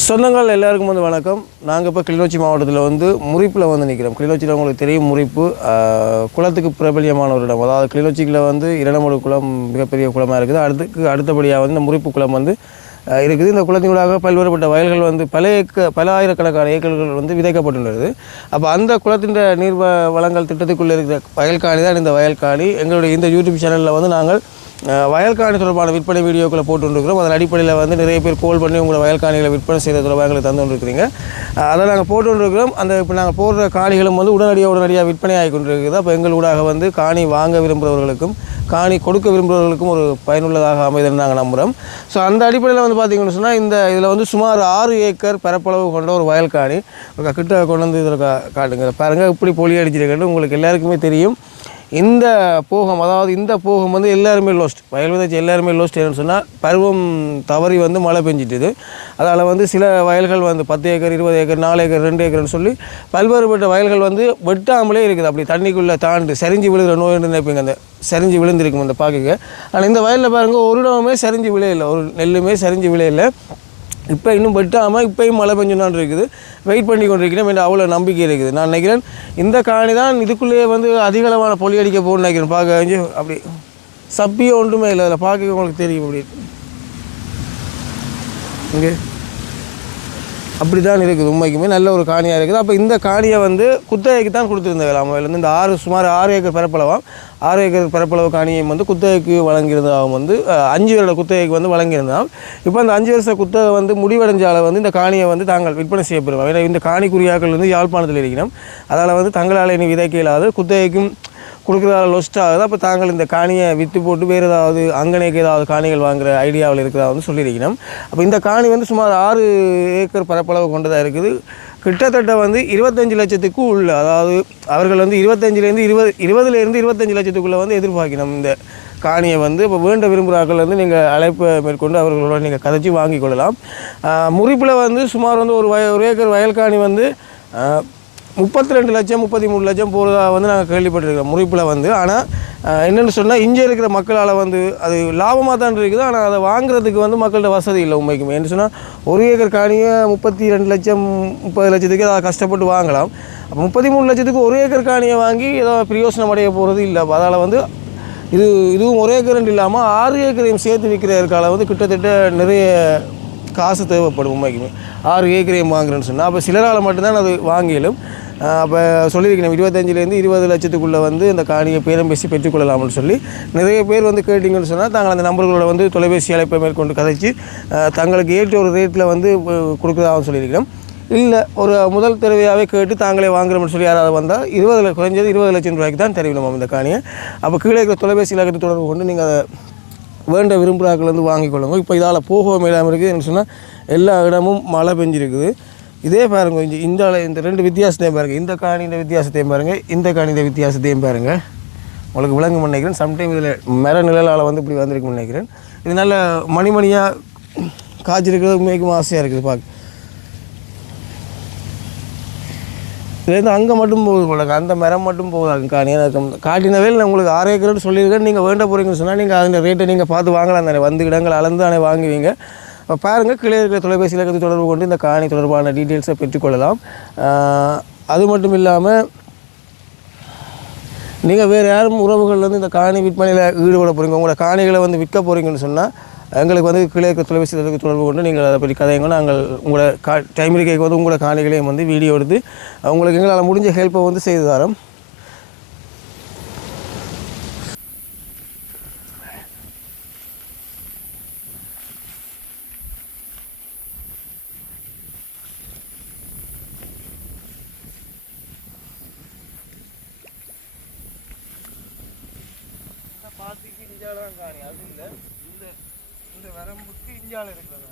சொந்தங்கள் எல்லாருக்கும் வந்து வணக்கம். நாங்கள் இப்போ கிளிநொச்சி மாவட்டத்தில் வந்து முறிப்பில் வந்து நிற்கிறோம் கிளிநொச்சியில் உங்களுக்கு தெரியும் முறிப்பு. குளத்துக்கு பிரபலியமான ஒரு இடம் அதாவது கிளிநொச்சியில் வந்து இரண்டமூடு குளம் மிகப்பெரிய குளமாக இருக்குது. அடுத்துக்கு அடுத்தபடியாக வந்து இந்த முறிப்பு குளம் வந்து இருக்குது. இந்த குளத்தினூடாக பல்வேறுபட்ட வயல்கள் வந்து பல ஏக்க பல ஆயிரக்கணக்கான ஏக்கர்கள் வந்து விதைக்கப்பட்டுள்ளது. அப்போ அந்த குளத்தின் நீர் வ- வளங்கள் திட்டத்துக்குள்ளே இருக்கிற வயல்காணி தான் இந்த வயல்காணி. எங்களுடைய இந்த யூடியூப் சேனலில் வந்து நாங்கள் வயல்காணி தொடர்பான விற்பனை வீடியோக்களை போட்டுருக்கிறோம். அதன் அடிப்படையில் வந்து நிறைய பேர் கோல் பண்ணி உங்களை வயல்காணிகளை விற்பனை செய்கிற தொடர்பாக எங்களுக்கு தந்து கொண்டிருக்கிறீங்க அதை நாங்கள் போட்டுருக்கிறோம். அந்த இப்போ நாங்கள் போடுற காணிகளும் வந்து உடனடியாக உடனடியாக விற்பனை ஆகி கொண்டிருக்குது. அப்போ எங்களூடாக வந்து காணி வாங்க விரும்புகிறவர்களுக்கும் காணி கொடுக்க விரும்புகிறவர்களுக்கும் ஒரு பயனுள்ளதாக அமைதுன்னு நாங்கள் நம்புகிறோம் ஸோ அந்த அடிப்படையில் வந்து பார்த்தீங்கன்னு சொன்னால் இந்த இதில் வந்து சுமார் ஆறு ஏக்கர் பரப்பளவு கொண்ட ஒரு வயல்காணி ஒரு கிட்ட கொண்டு வந்து இதில் காட்டுங்க. பாருங்கள் இப்படி பொலி அடிச்சிருக்கேன்னு உங்களுக்கு எல்லாருக்குமே தெரியும். இந்த போகம் அதாவது இந்த போகம் வந்து எல்லாருமே லோஸ்ட் வயல் விதைச்சி எல்லாருமே லோஸ்ட் என்னன்னு சொன்னால் பருவம் தவறி வந்து மழை பெஞ்சிட்டுது அதால் வந்து சில வயல்கள் வந்து பத்து ஏக்கர் இருபது ஏக்கர் நாலு ஏக்கர் ரெண்டு ஏக்கர்னு சொல்லி பல்வேறுபட்ட வயல்கள் வந்து வெட்டாமலே இருக்குது. அப்படி தண்ணிக்குள்ளே தாண்டு சரிஞ்சு விழுகிற நோய் நினைப்பீங்க அந்த சரிஞ்சு விழுந்திருக்கும் இந்த பாக்குக்கு ஆனால் இந்த வயலில் பாருங்கள் ஒரு இடமுமே சரிஞ்சு விளையில ஒரு நெல்லுமே சரிஞ்சு விளையில இப்போ இன்னும் வெட்டாமல் இப்போயும் மழை பெஞ்சுனான் இருக்குது. வெயிட் பண்ணி கொண்டிருக்கிறேன். அவ்வளோ நம்பிக்கை இருக்குது. நான் நினைக்கிறேன் இந்த காணி தான் இதுக்குள்ளேயே வந்து அதிகளவான பொலி அடிக்க போகணும்னு நினைக்கிறேன். பார்க்க அப்படி சப்பியோ ஒன்றுமே இல்லை. அதில் பார்க்க உங்களுக்கு தெரியும் அப்படி இங்கே. அப்படி தான் இருக்குது உண்மைக்குமே. நல்ல ஒரு காணியாக இருக்குது. அப்போ இந்த காணியை வந்து குத்தகைக்கு தான் கொடுத்துருந்த வேளாண்மையிலேருந்து இந்த ஆறு சுமார் ஆறு ஏக்கர் பரப்பளவாம். ஆறு ஏக்கர் பரப்பளவு காணியை வந்து குத்தகைக்கு வழங்கியிருந்தாவும் வந்து அஞ்சு வருட குத்தகைக்கு வந்து வழங்கியிருந்தால் இப்போ அந்த அஞ்சு வருஷ குத்தகை வந்து முடிவடைஞ்சால வந்து இந்த காணியை வந்து தாங்கள் விற்பனை செய்யப்படுவோம் ஏன்னா இந்த காணி குறியாக்கள் வந்து யாழ்ப்பாணத்தில் இருக்கிறோம். அதால் வந்து தங்களால் இனி விதைக்க இயலாது. குத்தகைக்கும் கொடுக்குறதால லொஸ்ட் ஆகுது. அப்போ தாங்கள் இந்த காணியை விற்று போட்டு வேறு ஏதாவது அங்கனைக்கு ஏதாவது காணிகள் வாங்குகிற ஐடியாவில் இருக்கிறதா வந்து சொல்லியிருக்கணும். அப்போ இந்த காணி வந்து சுமார் ஆறு ஏக்கர் பரப்பளவு கொண்டதாக இருக்குது. கிட்டத்தட்ட வந்து இருபத்தஞ்சு லட்சத்துக்கு உள்ள அதாவது அவர்கள் வந்து இருபத்தஞ்சிலேருந்து இருபது இருபதுலேருந்து இருபத்தஞ்சு லட்சத்துக்குள்ளே வந்து எதிர்பார்க்கணும் இந்த காணியை வந்து. இப்போ வேண்ட விரும்புகிறார்கள் வந்து நீங்கள் அழைப்பை மேற்கொண்டு அவர்களோட நீங்கள் கதைச்சி வாங்கி கொள்ளலாம். முறிப்பில் வந்து சுமார் வந்து ஒரு வய ஒரு ஏக்கர் வயல் காணி வந்து முப்பத்தி ரெண்டு லட்சம் முப்பத்தி மூணு லட்சம் போகிறதா வந்து நாங்கள் கேள்விப்பட்டிருக்கோம் முறிப்பில் வந்து. ஆனால் என்னென்னு சொன்னால் இங்கே இருக்கிற மக்களால் வந்து அது லாபமாக தான் இருக்குது. ஆனால் அதை வாங்குறதுக்கு வந்து மக்கள்கிட்ட வசதி இல்லை உண்மைக்குமே. என்ன சொன்னால் ஒரு ஏக்கர் காணியை முப்பத்தி ரெண்டு லட்சம் முப்பது லட்சத்துக்கு அதை கஷ்டப்பட்டு வாங்கலாம். அப்போ முப்பத்தி மூணு லட்சத்துக்கு ஒரு ஏக்கர் காணியை வாங்கி ஏதோ பிரயோசனம் அடைய போகிறது இல்லை. அப்போ அதால் வந்து இது இதுவும் ஒரே ஏக்கர் இல்லாமல் ஆறு ஏக்கரையும் சேர்த்து விற்கிறதுக்கால வந்து கிட்டத்தட்ட நிறைய காசு தேவைப்படும் உண்மைக்குமே. ஆறு ஏக்கரையும் வாங்குறேன்னு சொன்னால் அப்போ சிலரால் மட்டும்தான் அது வாங்கிலும் அப்போ சொல்லியிருக்கணும் இருபத்தஞ்சிலேருந்து இருபது லட்சத்துக்குள்ளே வந்து இந்த காணியை பேரம் பேசி பெற்றுக்கொள்ளலாம்னு சொல்லி. நிறைய பேர் வந்து கேட்டிங்கன்னு சொன்னால் தாங்கள் அந்த நம்பர்களோட வந்து தொலைபேசி அழைப்பை மேற்கொண்டு கதைச்சு தங்களுக்கு ஏற்ற ஒரு ரேட்டில் வந்து கொடுக்குறதாகவும் சொல்லியிருக்கிறோம். இல்லை ஒரு முதல் தேவையாகவே கேட்டு தாங்களே வாங்குறோம்னு சொல்லி யாராவது வந்தால் இருபது குறைஞ்சது இருபது லட்சம் ரூபாய்க்கு தான் தெரிவிக்கணும் இந்த காணியை. அப்போ கீழே இருக்கிற தொலைபேசி இலக்கத்தை தொடர்பு கொண்டு நீங்கள் அதை வேண்ட விரும்புகிறாக்கள் வந்து வாங்கிக் கொள்ளுங்க. இப்போ இதால் போக மேலாமல் இருக்குது. என்ன சொன்னால் எல்லா இடமும் மழை பெஞ்சிருக்குது. இதே பாருங்க இந்த இந்த இந்த ரெண்டு வித்தியாசத்தையும் பாருங்கள் இந்த காணியின் வித்தியாசத்தையும் பாருங்கள் இந்த காணியின் வித்தியாசத்தையும் பாருங்கள் உங்களுக்கு விளங்கும் நினைக்கிறேன். சம்டைம் இதில் மர நிழலால் வந்து இப்படி வந்திருக்கும்னு நினைக்கிறேன். இதனால் மணிமணியாக காய்ச்சிருக்கிறது உண்மைக்கும் ஆசையாக இருக்குது பார்க்க இதுலேருந்து அங்கே மட்டும் போகுது போல அந்த மரம் மட்டும் போகுது இருக்கும் காட்டின காட்டினவே நான் உங்களுக்கு ஆறு ஏக்கர்னு சொல்லியிருக்கேன். நீங்கள் வேண்ட போகிறீங்கன்னு சொன்னால் நீங்கள் அந்த ரேட்டை நீங்கள் பார்த்து வாங்கலாம் தானே. வந்து இடங்கள் அளந்து தானே வாங்குவீங்க. இப்போ பாருங்கள் கீழே இருக்கிற தொலைபேசி இலக்கத்தை தொடர்பு கொண்டு இந்த காணி தொடர்பான டீட்டெயில்ஸை பெற்றுக்கொள்ளலாம். அது மட்டும் இல்லாமல் நீங்கள் வேறு யாரும் உறவுகள் வந்து இந்த காணி விற்பனையில் ஈடுபட போகிறீங்க உங்களோட காணிகளை வந்து விற்க போகிறீங்கன்னு சொன்னால் எங்களுக்கு வந்து கீழே இருக்க தொலைபேசி தொடர்பு கொண்டு நீங்கள் அதை பற்றி கதைங்க நாங்கள் உங்களோட கா டைம் இருக்கைக்கு வந்து உங்களோட காணிகளையும் வந்து வீடியோ எடுத்து உங்களுக்கு எங்களால் முடிஞ்ச ஹெல்ப்பை வந்து செய்து தரோம். பாத்திக்கு தான் காணி. அது இல்லை. இந்த இந்த வரம்புக்கு இஞ்சால் இருக்கிறதா.